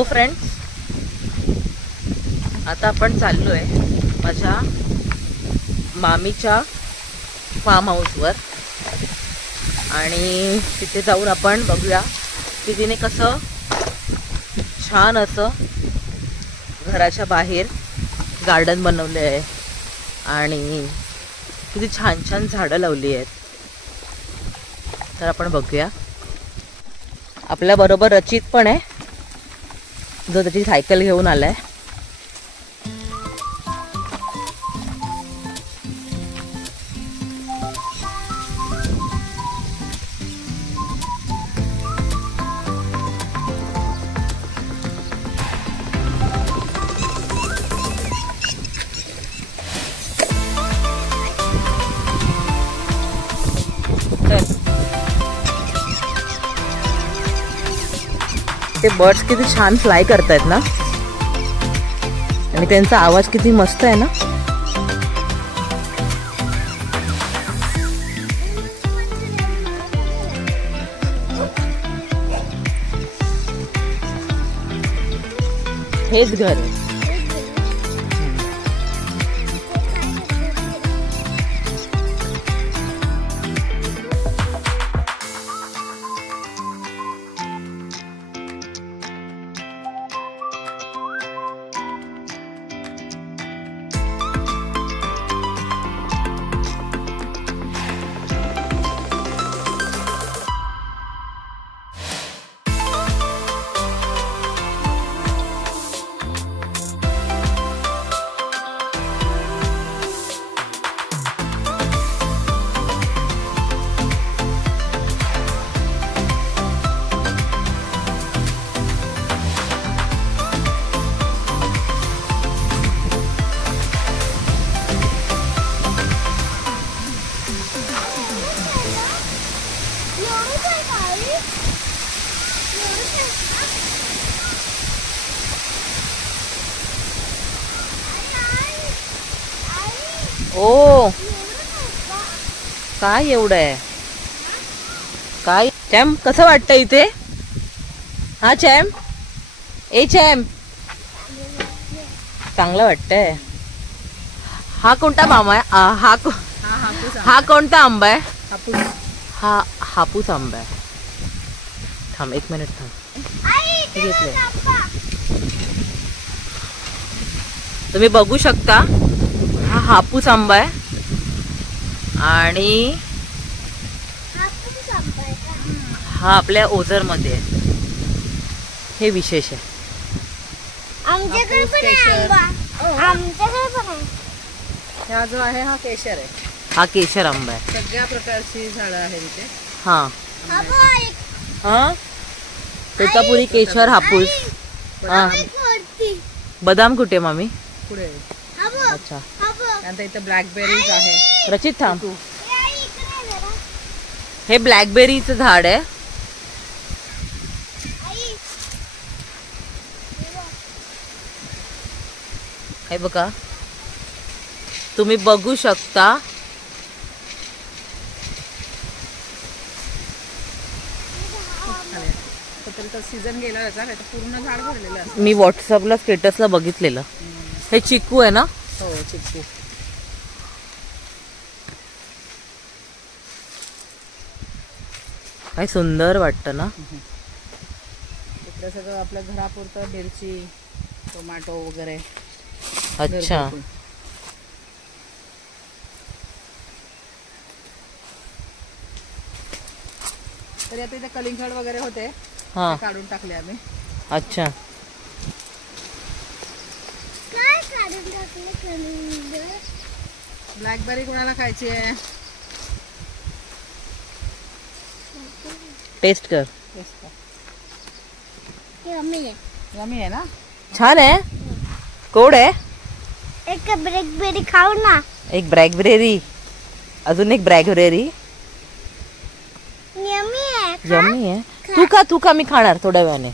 So friends, आता आपण चाललोय माझ्या मामीच्या फार्म हाऊसवर आणि तिथे जाऊन आपण बघूया की तिने कसं छान असं घराच्या बाहेर गार्डन बनवले आहे आणि किती छान छान झाडं लावली आहेत. तर आपण बघूया. आपल्या बरोबर रचित पण आहे, जो त्याची सायकल घेऊन आलाय. ते बर्ड्स किती छान फ्लाय करतायत ना, आणि त्यांचा आवाज किती मस्त आहे ना. हेच घर आहे. ओ, काय एवढं आहे? काय चॅम, कसं वाटतं इथे? हा चॅम, ए चॅम, चांगलं वाटतंय. हा कोणता मामा आहे? हा कोणता आंबा आहे? हा हापूस आंबा आहे. थांब एक मिनिट थांब. घेतलंय. तुम्ही बघू शकता, हा हापूस आंबा आहे आणि हा आपल्या ओझर मध्ये आहे. हे विशेष आहे. आमच्याकडे पण आहे आंबा. आमच्याकडे पण आहे. हा जो आहे हा केशर आहे. हा केशर आंबा आहे. सगळ्या प्रकारची झाडं आहेत इथे. हा हा, तोतापुरी, केशर, हापूस. हा, बदाम कुठे मामी? पुढे. अच्छा, नंतर इथे ब्लॅकबेरीज आहे. रचित थांब. हे ब्लॅकबेरीचं झाड आहे. हे बघा, तुम्ही बघू शकता. सीझन गेला त्याचा, पूर्ण झाड भरलेलं आहे. मी व्हॉट्सअपला स्टेटसला बघितलेलं. हे चिकू आहे ना? हो, चिकू. काय सुंदर वाटतं ना. इकडे सगळं आपल्या घरापुरतं मिरची, टोमॅटो वगैरे. अच्छा, तरी आता इथे कलिंगड वगैरे होते, हा, काढून टाकले आम्ही. अच्छा, काय काढून टाकलं कलिंगड? ब्लॅकबेरी कोणाला खायची आहे? टेस्ट कर. यम्मी आहे. यम्मी आहे ना? छान आहे. गोड आहे. एक ब्लॅकबेरी खाऊ ना. एक ब्लॅकबेरी, अजून एक ब्लॅकबेरी. यम्मी आहे. यम्मी आहे. तू खा, मी खाणार थोड्या वेळाने.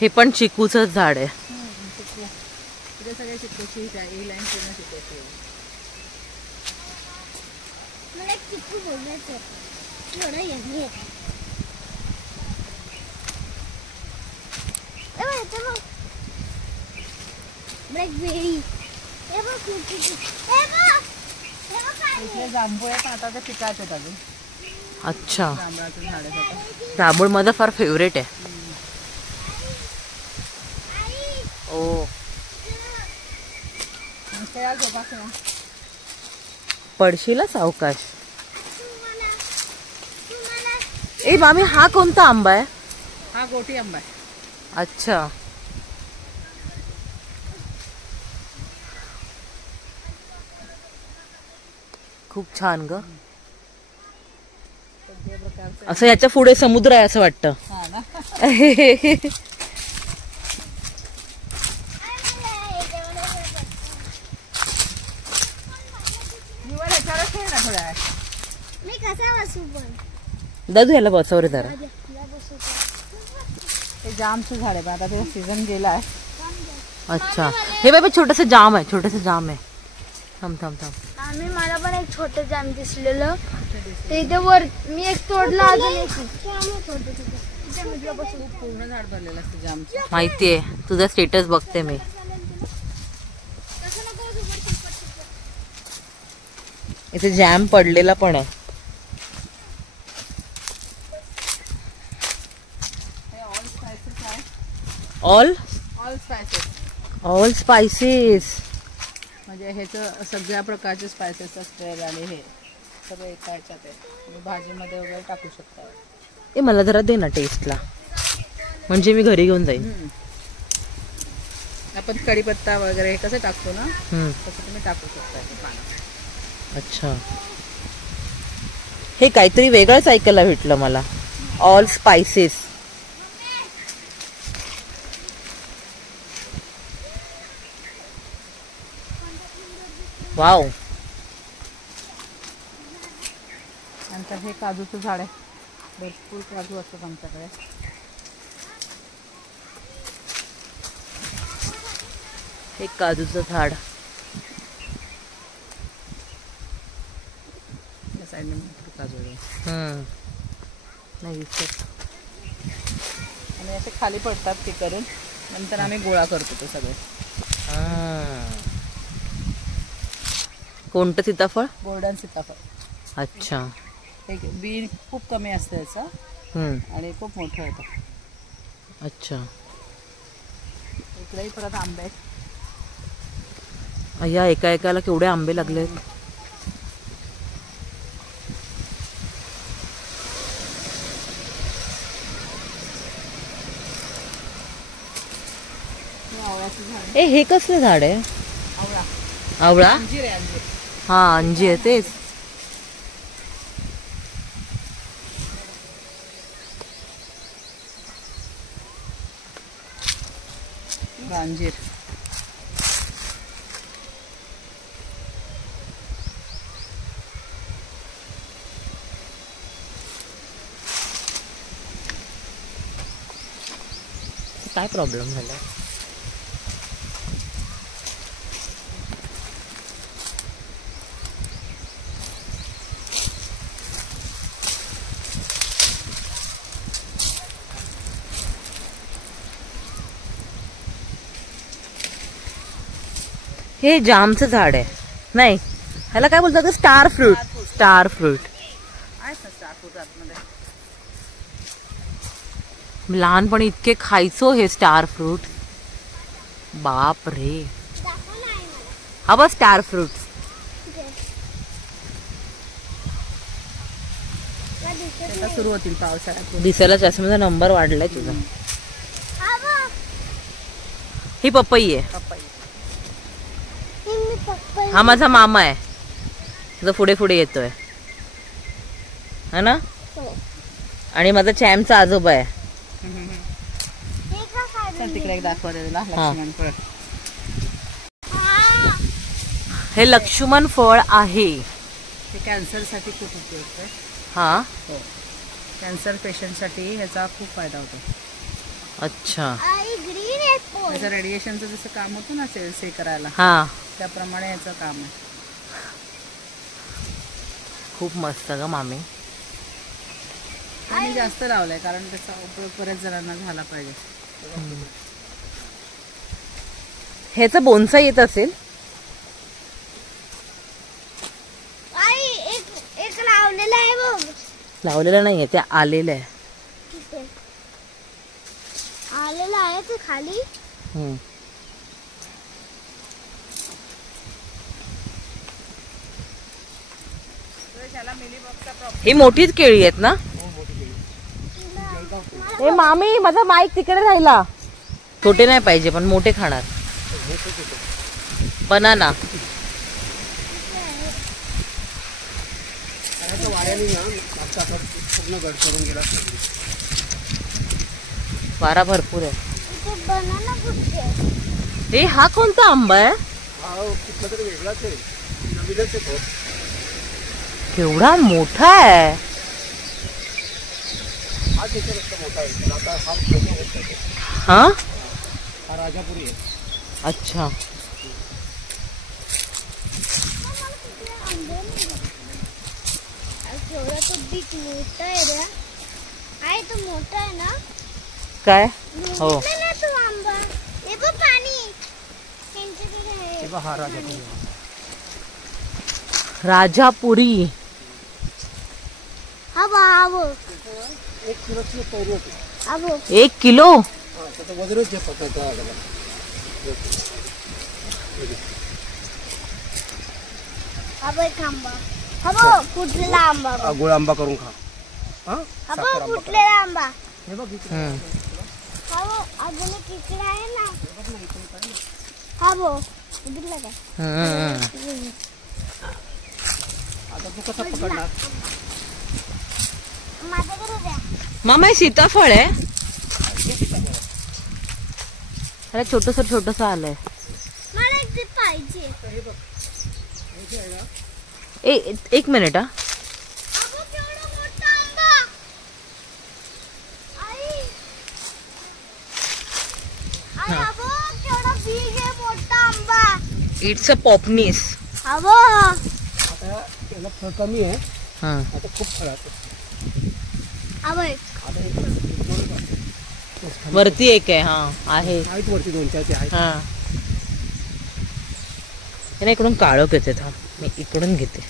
हे पण चिकूचं झाड आहे. सगळे चिकूची लाईन पूर्ण चिकूची. थोडं यम्मी आहे. ए बघ, इथे बघ. ब्लॅकबेरी. हे बघ, किती. हे बघ. हे बघ काय इथे जांभूळ आहेत आता ते पिकायचे आहेत अजून. अच्छा, जांभळाचं झाड आहे आता. जांभूळ माझं फार फेवरेट आहे. ओ, खेळा झोपासना. पडशील सावकाश. ए मामी, हा कोणता आंबा आहे? हा गोटी आंबा आहे. अच्छा, खूप छान ग. सगळ्या प्रकारचे. असं याच्या पुढे समुद्र आहे असं वाटतं. हा ना. निवड ह्याच्यावर खेळ ना थोड्या वेळ. मी कसा बसू पण? दादू याला बसव रे जरा. या बसू पण. हे जामचं झाड आहे पण आता त्याचा सीझन गेलाय. अच्छा, हे बाबा छोटस जाम आहे, छोटस जाम आहे. थांब थांब थांब. आम्ही मला पण एक छोटं जाम दिसलेलं ते इथे वर मी एक तोडलं अजून एक पूर्ण झाड भरलेलं असतं जामचं. माहितीये, तुझा स्टेटस बघते मी. इथे जॅम पडलेला पण आहे. हे ऑल स्पायसेस आहे. All all spices all spices. म्हणजे ह्याचं सगळ्या प्रकारचे स्पायसेस असतील आणि हे सगळं एका ह्याच्यात आहे. तुम्ही भाजीमध्ये वगैरे टाकू शकता. ए मला जरा दे ना टेस्टला, म्हणजे मी घरी घेऊन जाईन. आपण कढीपत्ता वगैरे हे कसं टाकतो ना हम्म. तसं तुम्ही टाकू शकता हे पानं. अच्छा, हे काहीतरी वेगळंच ऐकायला भेटलं मला. All spices. वाव. नंतर हे काजूचं झाड आहे. भरपूर काजू असतात आमच्याकडे. हे काजूचं झाड. या साईडने भरपूर काजू आहे. नाही दिसत. आणि असे खाली पडतात ते करून नंतर आम्ही गोळा करतो ते सगळे. कोणतं सीताफळ? गोल्डन सीताफळ. अच्छा. एक बी खूप कमी असतं याचं हम्म. आणि खूप मोठं होतं. अच्छा. इकडेही परत आंबे आहेत. या एका एकाला केवढे आंबे लागलेत. हे आवळ्याचं झाड. ए हे कसलं झाड आहे? आवळा. आवळा. अंजीर आहे अंजीर. हा अंजीर तेच. अंजीर. काय प्रॉब्लेम झाला? हे जामचं झाड आहे. नाही, ह्याला काय बोलतात? Star fruit. Star fruit. आहेत ना स्टार फ्रूट आतमध्ये. लहानपणी इतके खायचो हे स्टार फ्रूट. बाप रे. हा बघ स्टार फ्रूट. आता सुरू होतील पावसाळ्यात. दिसायला चष्म्याचा नंबर वाढलाय तुझा. ही पपई आहे. पपई. हा माझा मामा आहे जो पुढे पुढे येतोय, है ना? आणि माझा चॅमचा आजोबा आहे. चल तिकडे एक दाखवते तुला लक्ष्मण फळ. हे लक्ष्मण फळ आहे. हे कॅन्सरसाठी खूप उपयुक्त आहे. हा. हो. कॅन्सर पेशंटसाठी ह्याचा खूप फायदा होतो. अच्छा. त्याचं रेडिएशनचं जसं काम होतं ना सेल्स हे करायला, हा. त्याप्रमाणे ह्याचं काम आहे. खूप मस्त ग मामी. आणि जास्त लावलंय कारण त्याचा उपयोग बऱ्याच जणांना झाला पाहिजे. ह्याचा बोनसा येत असेल. आई एक लावलेला आहे बघ. लावलेलं नाहीये, ते आलेलं आहे. तिथे आलेला आहे ते खाली. हम्म. ही मोठीच केळी आहेत ना. ए मामी, माझा माईक तिकडे राहिला. छोटे नाही पाहिजे पण मोठे खाणार. बनाना. वारा भरपूर आहे. इथे बनाना कुठे आहे? ए हा कोणता आंबा आहे? केवढा मोठा आहे. हा राजापुरी आहे. अच्छा. केवढा तो बीच मोठा आहे रे. आहे तो मोठा आहे ना. काय? हो. बघितलं ना तो आंबा. हे बघ पाणी. त्यांच्याकडे आहे. हे बघ, हा राजापुरी आहे. राजापुरी. हा बघ, हा बघ. 1 किलोची पैरी होती. हा बघ. 1 किलो. त्याचं वजनच जे पकडता आलं. हा बघ एक आंबा. हा बघ फुटलेला आंबा बघ. गुळ आंबा करून खा. हा हा बघ फुटलेला आंबा. हे बघ इकडे. हम्म. हा बघ अजून एक इकडे आहे ना. हा बघ बघितलं का. हम्म. आता तू कसा पकडणार? माझ्याकडे द्या. मामा हे सीताफळ आहे. अरे छोटस आलंय. मला एक ते पाहिजे. एक मिनिट. हा अगं केवढा मोठा आंबा. आई हा बघ केवढा बिग आहे मोठा आंबा. इट्स अ पॉपनीस. हा बघ. आता याला फळ कमी आहे. हा. आता खूप फळ आहे. हा बघ. वरती एक आहे. हा आहे. आहेत वरती 2-4 ते आहेत. हा. त्याने इकडून काळोख येते. थांब मी इकडून घेते.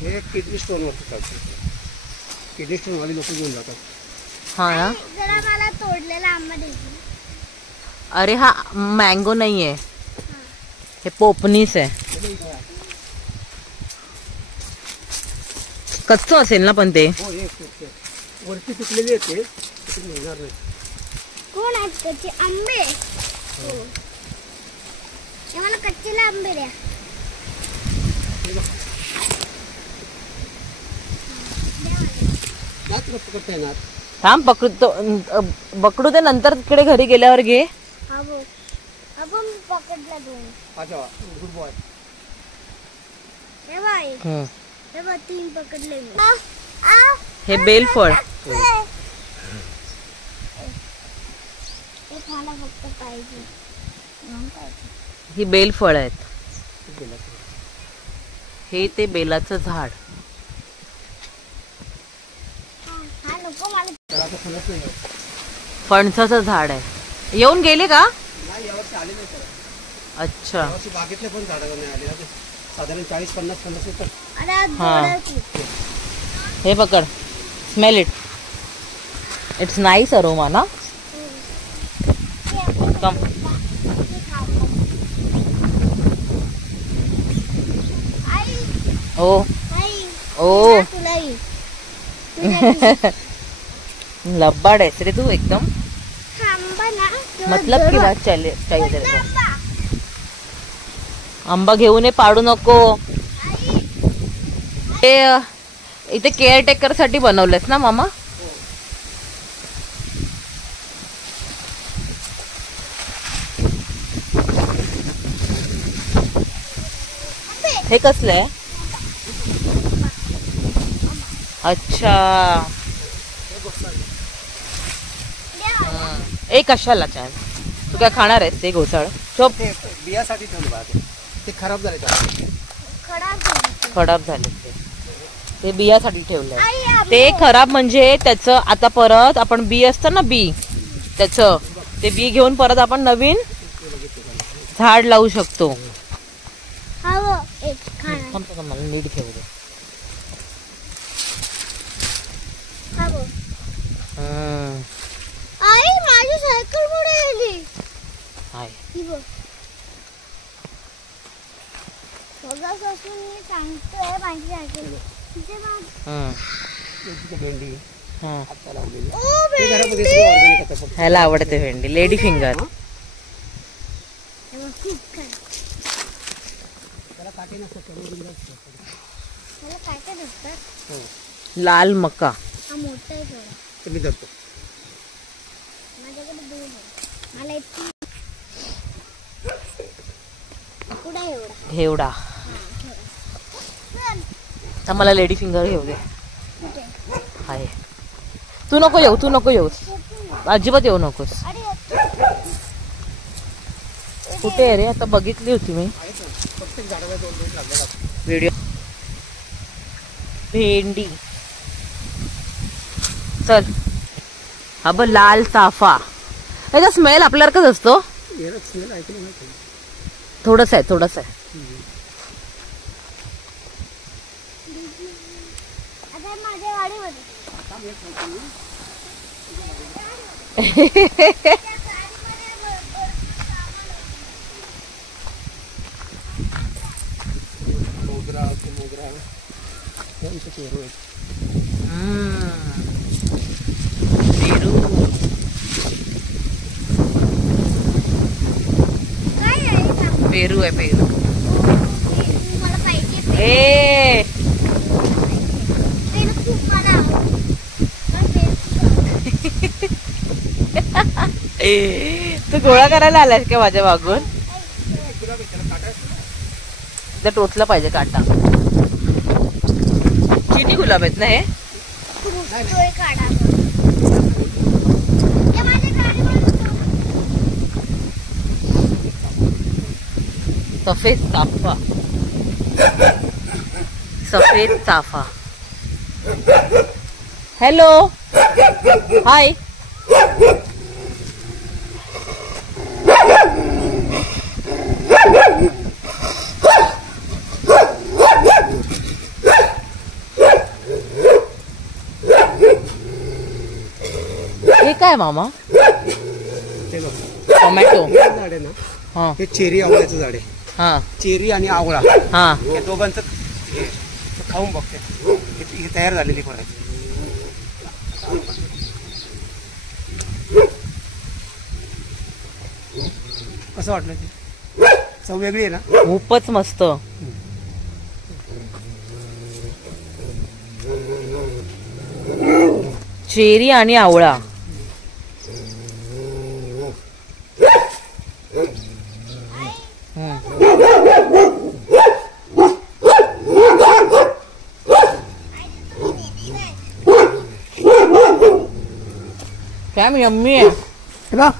हे किडनी स्टोन वरती चालते. किडनी स्टोन वाली लोक घेऊन जातात. हा ना. जरा मला तोडलेला आंबा द्यायची. अरे हा मँगो नाहीये, हे पोपनीस आहे. कच्चं असेल ना पण ते. हो हे वरती पिकलेले आहेत ते. तिथे मिळणार नाही. कोण आहेत कच्चे आंबे. हो. हे मला कच्चे आंबे द्या. ना तुला पकडता येणार. थांब पकडू ते नंतर तिकडे घरी गेल्यावर घे. हा बघ. हा बघ मी पकडला 2. अच्छा गुड बॉय. हे बाई. हम्म. हे बघ 3 पकडले मी. हे बेलफळ. एक मला फक्त पाहिजे. ही बेलफळ आहेत. हे ते बेलाचं झाड. हा नको मला. त्याला आता फळच नाही. फणसाचं झाड आहे. येऊन गेले का? नाही यावर्षी आले नाही तर. अच्छा. यावर्षी बागेतले पण झाडं नाही आले. साधारण 40-50 फणस येतात. अरे हा. जोडायची. हे पकड. Smell it. It's nice aroma ना. कम. आई ओ आई ओ तुला ही. लब्बाड आहेस रे तू एकदम. आंबा ना मतलब की बात चाहिए तेरे को. आंबा. आंबा घेऊन ये, पाडू नको. आई ते इथे केअरटेकर साठी बनवलेस ना मामा. हे कसलं आहे? अच्छा. ए कशाला छान. तू काय खाणार आहेस ते घोसाळ? चोप. ते बियासाठी ठेवलं बा ते. ते खराब झाले. खराब झाली. खराब झाले ते. ते बियासाठी ठेवलंय. आई आंबे. ते खराब म्हणजे त्याचं आता परत आपण बी असतं ना बी त्याचं ते बी घेऊन परत आपण नवीन झाड लावू शकतो. हवं एक खाणं. थांब थांब, मला नीट घेऊ दे. हवं. हम्म. आई माझी सायकल कुठे गेली? आहे. ही बघ. सगळं सोसून मी सांगतोय माझी सायकल तिथे बघ. हम्म. तिथे भेंडी हं. आता लावलेली ओ ते घरामध्ये भेंडी. सगळं ऑर्गॅनिक आता फक्त. ह्याला आवडते भेंडी लेडी फिंगर. हे बघ, खूप काय. त्याला काटे नसतात त्यामुळे बिंदास असतात. त्याला काय काय दिसतात? हो लाल मका. हा मोठा आहे थोडा. ते मी धरतो. माझ्याकडे दोन आहे. मला इतकी कुठे आहे एवढा? घेवडा. हा थोडा. चल, आता मला लेडी फिंगर घेऊ दे. कुठे? आहे. तू नको येऊस अजिबात येऊ नकोस. अरे कुठे आहे रे? आता बघितली होती मी प्रत्येक झाडाला 2 भेंडी लागल्या जातात. व्हिडिओ. भेंडी. चल हा बघ लाल चाफा. याचा स्मेल आपल्यासारखाच असतो. याला स्मेल ऐकलं माहिती. थोडस आहे. आता माझ्या गाडीमध्ये मोगरा त्यांचे पेरू आहेत. पेरू. काय आहे सांग. पेरू आहे पेरू. मला पाहिजे ए पेरू खूप मला आवडतं. मला पेरू खूप आवडतं. तू गोळा करायला आलास का माझ्या मागून? त्या टोचला पाहिजे काटा. किती गुलाब आहेत ना हे? डोळे काढा. हे माझ्या गाडीमध्ये सफेद चाफा. Hello hi. हे काय मामा? ते बघ टोमॅटो. हे झाड आहे ना हा हे चेरी आवळ्याचं झाड आहे. हा चेरी आणि आवळा हा. या दोघांचं हे खाऊन बघते. ही तयार झालेली फळ आहे. कसं वाटलं ते? चव वेगळी आहे ना. खूपच मस्त. चेरी आणि आवळा. काय यम्मी आहे. हे बघ.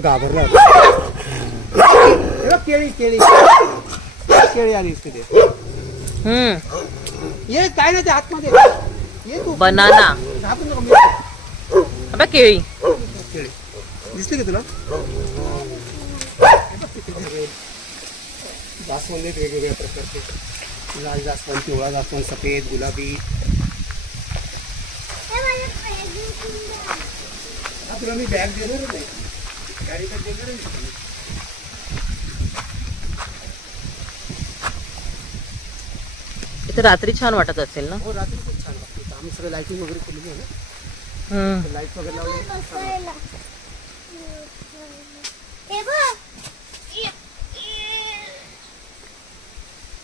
घाबरला होता. हे बघ, केळी केळी आली तिथे. ये काय नाही ते आतमध्ये ये तू. बनाना. घाबरू नका मी. अबे केळी. केळी दिसली का तुला? जास्वंद आहेत वेगवेगळ्या प्रकारचे. लाल जास्वंद, पिवळा जास्वंद, सफेद, गुलाबी. हे माझ्या पायाची हा तुला मी बॅग देणार नाही. गाडी बॅग देणार नाही. इथे रात्री छान वाटत असेल ना. हो रात्री खूप छान वाटतं. आम्ही सगळं लाईटिंग वगैरे केलेली आहे ना. लाईट वगैरे लावले. बसायला. हे बघ.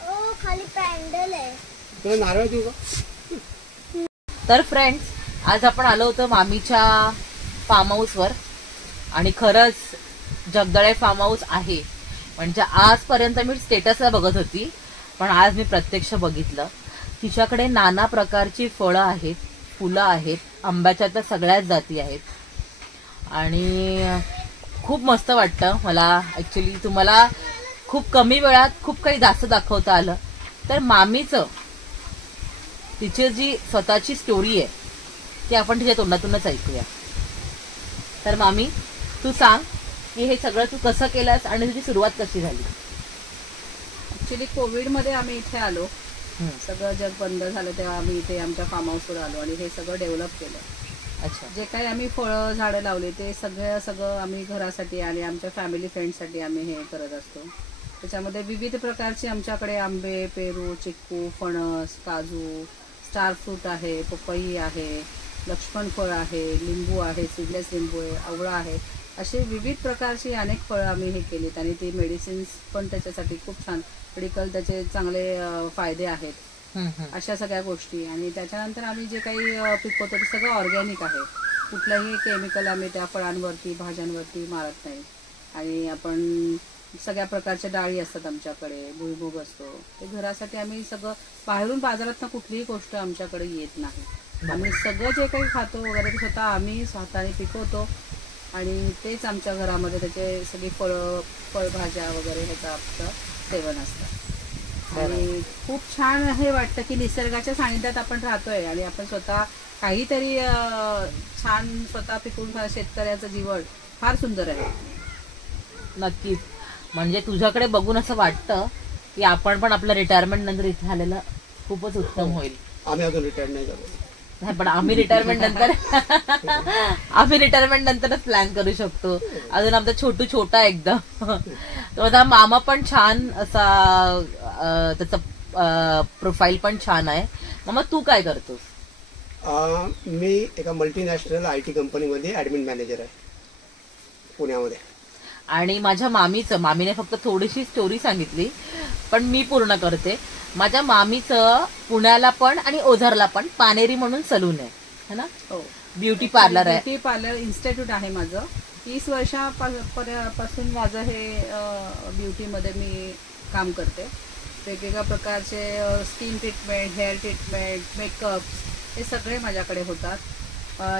ओ खाली पॅन्डल आहे. तुला नारळ देऊ का? तर फ्रेंड्स आज आपण आलो होतो मामीच्या फार्म हाऊसवर आणि खरंच जगदळे फार्म हाऊस आहे. म्हणजे आजपर्यंत मी स्टेटसला बघत होती पण आज मी प्रत्यक्ष बघितलं. तिच्याकडे नाना प्रकारची फळं आहेत, फुलं आहेत, आंब्याच्या तर सगळ्याच जाती आहेत आणि खूप मस्त वाटतं मला. ॲक्च्युली तुम्हाला खूप कमी वेळात खूप काही जास्त दाखवता आलं. तर मामीचं तिची जी स्वतःची स्टोरी आहे ती आपण तिच्या तोंडातूनच ऐकूया. तर मामी, तू सांग की हे सगळं तू कसं केलंस आणि तुझी सुरुवात कशी झाली? ऍक्च्युली कोविडमध्ये आम्ही इथे आलो. सगळं जग बंद झालं तेव्हा आम्ही इथे आमच्या फार्म हाऊसवर आलो आणि हे सगळं डेव्हलप केलं. अच्छा. जे काही आम्ही फळं झाडं लावले ते सगळं आम्ही घरासाठी आणि आमच्या फॅमिली फ्रेंडसाठी आम्ही हे करत असतो. त्याच्यामध्ये विविध प्रकारचे आमच्याकडे आंबे, पेरू, चिक्कू, फणस, काजू, स्टार फ्रूट आहे, पपई आहे, लक्ष्मण फळ आहे, लिंबू आहे, सीडलेस लिंबू आहे, आवळा आहे, असे विविध प्रकारची अनेक फळं आम्ही हे केलीत आणि ती मेडिसिन्स पण त्याच्यासाठी खूप छान मेडिकल त्याचे चांगले फायदे आहेत. अशा सगळ्या गोष्टी. आणि त्याच्यानंतर आम्ही जे काही पिकवतो ते सगळं ऑर्गॅनिक आहे. कुठलंही केमिकल आम्ही त्या फळांवरती भाज्यांवरती मारत नाही. आणि आपण सगळ्या प्रकारच्या डाळी असतात आमच्याकडे, भुईमूग असतो, ते घरासाठी आम्ही सगळं बाहेरून बाजारात कुठलीही गोष्ट आमच्याकडे येत नाही. आम्ही सगळं जे काही खातो वगैरे ते स्वतः आम्ही हाताने पिकवतो आणि तेच आमच्या घरामध्ये त्याचे सगळी फळभाज्या वगैरे ह्याचं आमचं सेवन असतं. आणि खूप छान हे वाटतं की निसर्गाच्या सानिध्यात आपण राहतोय आणि आपण स्वतः काहीतरी छान स्वतः पिकवून शेतकऱ्याचं जीवन फार सुंदर आहे. नक्कीच. म्हणजे तुझ्याकडे बघून असं वाटतं की आपण पण आपलं रिटायरमेंट नंतर इथे आलेलं खूपच उत्तम होईल. आम्ही अजून रिटायर नाही झालो. नाही, पण आम्ही रिटायरमेंट नंतरच प्लॅन करू शकतो. अजून आमचा छोटा एकदम. तर माझा मामा पण छान असा त्याचा प्रोफाईल पण छान आहे. मामा, तू काय करतोस? मी एका मल्टीनॅशनल IT कंपनीमध्ये ऍडमिन मॅनेजर आहे पुण्यामध्ये. आणि माझ्या मामीने फक्त थोडीशी स्टोरी सांगितली, पण मी पूर्ण करते. माझ्या मामीचं पुण्याला पण आणि ओझरला पण पानेरी म्हणून सलून आहे, है ना? हो, ब्युटी पार्लर आहे. ब्युटी पार्लर इन्स्टिट्यूट आहे माझं. 30 वर्षापासून माझं हे ब्युटीमध्ये मी काम करते. वेगवेगळ्या प्रकारचे skin treatment, hair treatment, makeup हे सगळे माझ्याकडे होतात.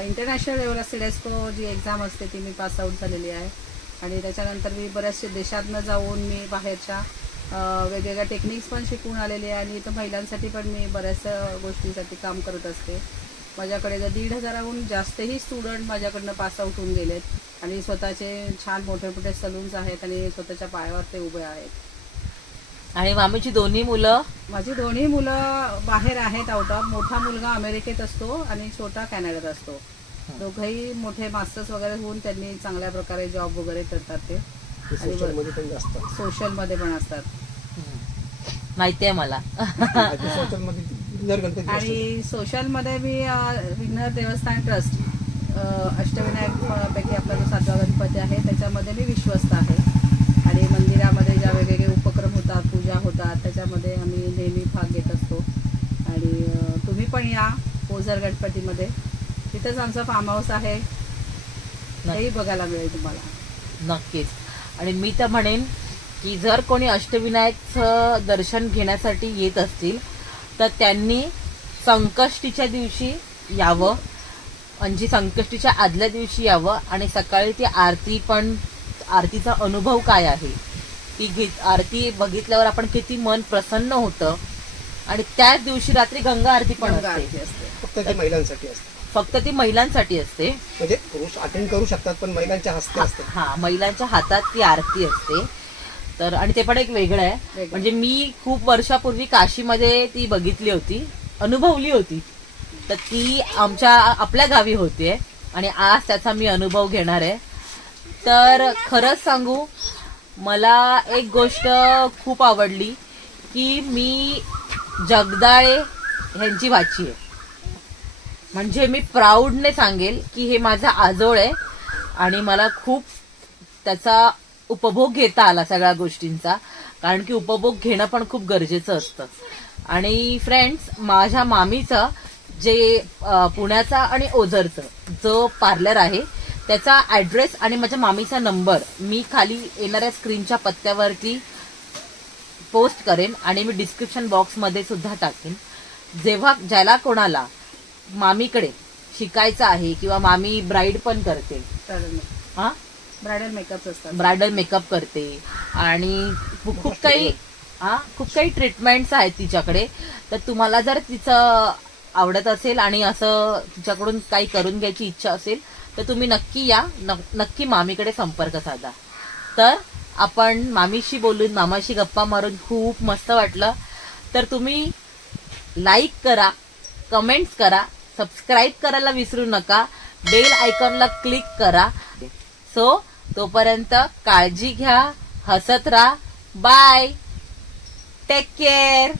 इंटरनॅशनल लेवलला सिडेस्को जी एक्झाम असते ती मी पास आऊट झालेली आहे. आणि त्याच्यानंतर मी बऱ्याचशा देशातनं जाऊन मी बाहेरच्या वेगवेगळ्या टेक्निक्स पण शिकून आलेले आहे. आणि इथं महिलांसाठी पण मी बऱ्याचशा गोष्टींसाठी काम करत असते. माझ्याकडे 1,500हून जास्तही स्टुडंट माझ्याकडनं पास आऊट होऊन गेलेत आणि स्वतःचे छान मोठे मोठे सलून्स आहेत आणि स्वतःच्या पायावर ते उभे आहेत. आणि मामीची दोन्ही मुलं? माझी दोन्ही मुलं बाहेर आहेत आउट ऑफ. मोठा मुलगा अमेरिकेत असतो आणि छोटा कॅनडात असतो. दोघंही मोठे मास्टर्स वगैरे होऊन त्यांनी चांगल्या प्रकारे जॉब वगैरे करतात. ते सोशलमध्ये पण जास्त सोशलमध्ये पण असतात. माहितीये मला. आणि सोशलमध्ये मी विघ्नहर देवस्थान ट्रस्ट अष्टविनायक पैकी आपला जो 7वा गणपती आहे त्याच्यामध्ये मी विश्वस्त आहे. आणि मंदिरामध्ये ज्या वेगवेगळे उपक्रम होतात, पूजा होतात, त्याच्यामध्ये आम्ही नेहमी भाग घेत असतो. आणि तुम्ही पण या ओझर गणपतीमध्ये. तिथंच आमचं फार्म हाऊस आहे, तेही बघायला मिळेल तुम्हाला. नक्कीच. आणि मी तर म्हणेन की जर कोणी अष्टविनायकचं दर्शन घेण्यासाठी येत असतील तर त्यांनी संकष्टीच्या दिवशी यावं, म्हणजे संकष्टीच्या आदल्या दिवशी यावं आणि सकाळी ती आरतीचा अनुभव काय आहे ती आरती बघितल्यावर आपण किती मन प्रसन्न होतं. आणि त्याच दिवशी रात्री गंगा आरती पण असते. फक्त ती महिलांसाठी असते. फक्त ती महिलांसाठी असते. म्हणजे पुरुष अटेंड करू शकतात पण महिलांच्या हस्ते असते. हा, महिलांच्या हातात ती आरती असते. तर आणि ते पण एक वेगळं आहे. म्हणजे मी खूप वर्षापूर्वी काशीमध्ये ती बघितली होती, अनुभवली होती. तर ती आपल्या गावी होतीये आणि आज त्याचा मी अनुभव घेणार आहे. तर खरंच सांगू, मला एक गोष्ट खूप आवडली की मी जगदाळे ह्यांची भाची आहे. म्हणजे मी प्राऊडने सांगेल की हे माझा आजोळ आहे आणि मला खूप त्याचा उपभोग घेता आला सगळ्या गोष्टींचा. कारण की उपभोग घेणं पण खूप गरजेचं असतं. आणि फ्रेंड्स, माझ्या मामीचं जे पुण्याचा आणि ओझरचं जो पार्लर आहे त्याचा ऍड्रेस आणि माझ्या मामीचा नंबर मी खाली येणाऱ्या स्क्रीनच्या पत्त्यावरती पोस्ट करेन आणि मी डिस्क्रिप्शन बॉक्समध्ये सुद्धा टाकेन. जेव्हा ज्याला कोणाला मामीकडे शिकायचं आहे किंवा मामी ब्राईड पण करते, हा, ब्रायडल मेकअप असतात, ब्रायडल मेकअप करते आणि खूप काही ट्रीटमेंट्स आहेत तिच्याकडे. तर तुम्हाला जर तिचं आवडत असेल आणि असं तुमच्याकडून काही करून घ्यायची इच्छा असेल तर तुम्ही नक्की या, नक्की मामीकडे संपर्क साधा. तर आपण मामीशी बोलून, मामाशी गप्पा मारून खूप मस्त वाटलं. तर तुम्ही लाईक करा, कमेंट्स करा, सबस्क्राईब करायला विसरू नका, बेल आयकॉनला क्लिक करा. सो तोपर्यंत काळजी घ्या, हसत राहा. Bye, take care.